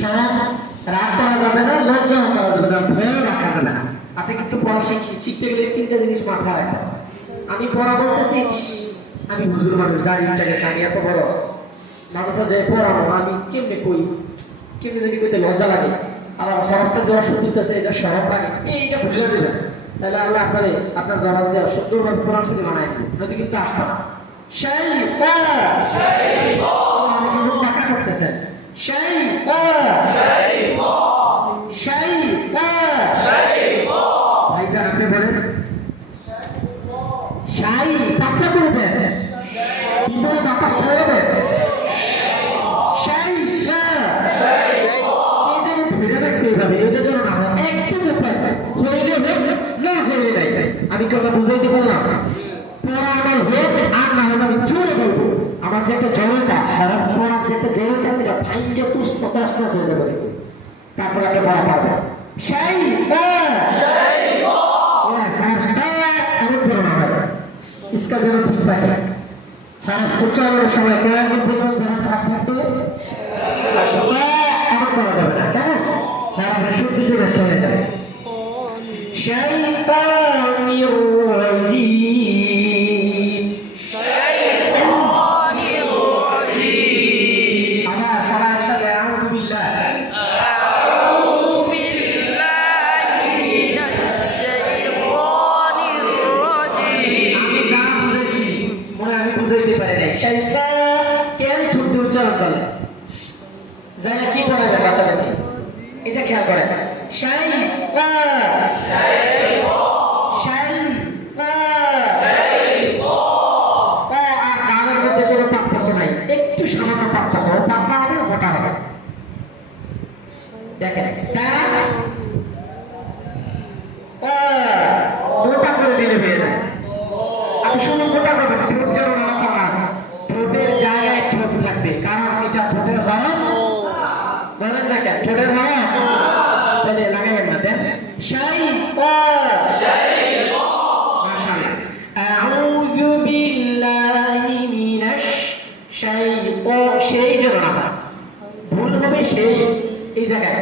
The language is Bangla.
স্বয়ং রাগ করা যাবে না, লজ্জাও করা যাবে না, ভয়ও রাখা যাবে না। আপনি কিন্তু পড়া শিখতে গেলে তিনটা জিনিস মাথায় রাখবেন। আমি পড়া বলতেছি, আমি হুজুর মানুষ, গাড়ি উঠে গেছে, আমি এত বড় মাদ্রাসা যে পড়াবো, আমি কেমনে কই, কেমনে যদি কইতে লজ্জা লাগে, আবার হরফটা দেওয়া শুনতেছে, এটা সহজ লাগে, এইটা ভুলে যাবেন। তাহলে আল্লাহ আপনার জবাব দেওয়া সুন্দরভাবে কোরআন শরীফ বানায় দিবে, নয়তো কিন্তু আসতাম সেই টাকা করতেছেন সেই ভাইজান আপনি বলেন সাই পাত্রা করবেন ভিতরে বাতাস সরাবেন সেই আমি কথা বুঝাইতে পারলাম। পড়া আমার হোক আর না হোক, আমি জোরে বলবো। আমার যে একটা জড়তা, হারাম পড়ার যে একটা জড়তা ছিল, ভাইকে তুষ্ট তষ্ট হয়ে যাবে কিন্তু। তারপরে একটা পড়া পাবো সেই এমন ধরো না হয় ইসকা যেন ঠিক থাকে। খারাপ উচ্চারণের সময় কয়েকদিন পর্যন্ত যেন খারাপ থাকতো এমন করা যাবে না, তাই না? খারাপ সত্যি নষ্ট হয়ে যাবে। শাইতানির রাজিম আবার সবাই একসাথে আউযু বিল্লাহি মিনাশ শাইতানির রাজিম। আমি যা বুঝেছি মনে আমি বুঝাইতে পারি নাই। শাইতান কেন ঠোঁট দিয়ে উচ্চারণ করে, জানি কি করে বাচ্চাদেরকে, এটা খেয়াল করেন। একটু সামান্য পার্থক্য, পাতলা হবে মোটা হবে। দেখেন মোটা করে দিলে হয়ে যায়। আপনি শুধু মোটা করবেন, ঠোঁট যেন মাথা না, ঠোঁটের জায়গায় ঠোঁট থাকবে, কারণ এটা ঠোঁটের হরফ। বলেন না কেন ঠোঁটের হরফ, তাহলে লাগাবেন না। দেন আউযু বিল্লাহি মিনাশ শাইতান, সেই জন্য না ভুল হবে, সেই এই জায়গায়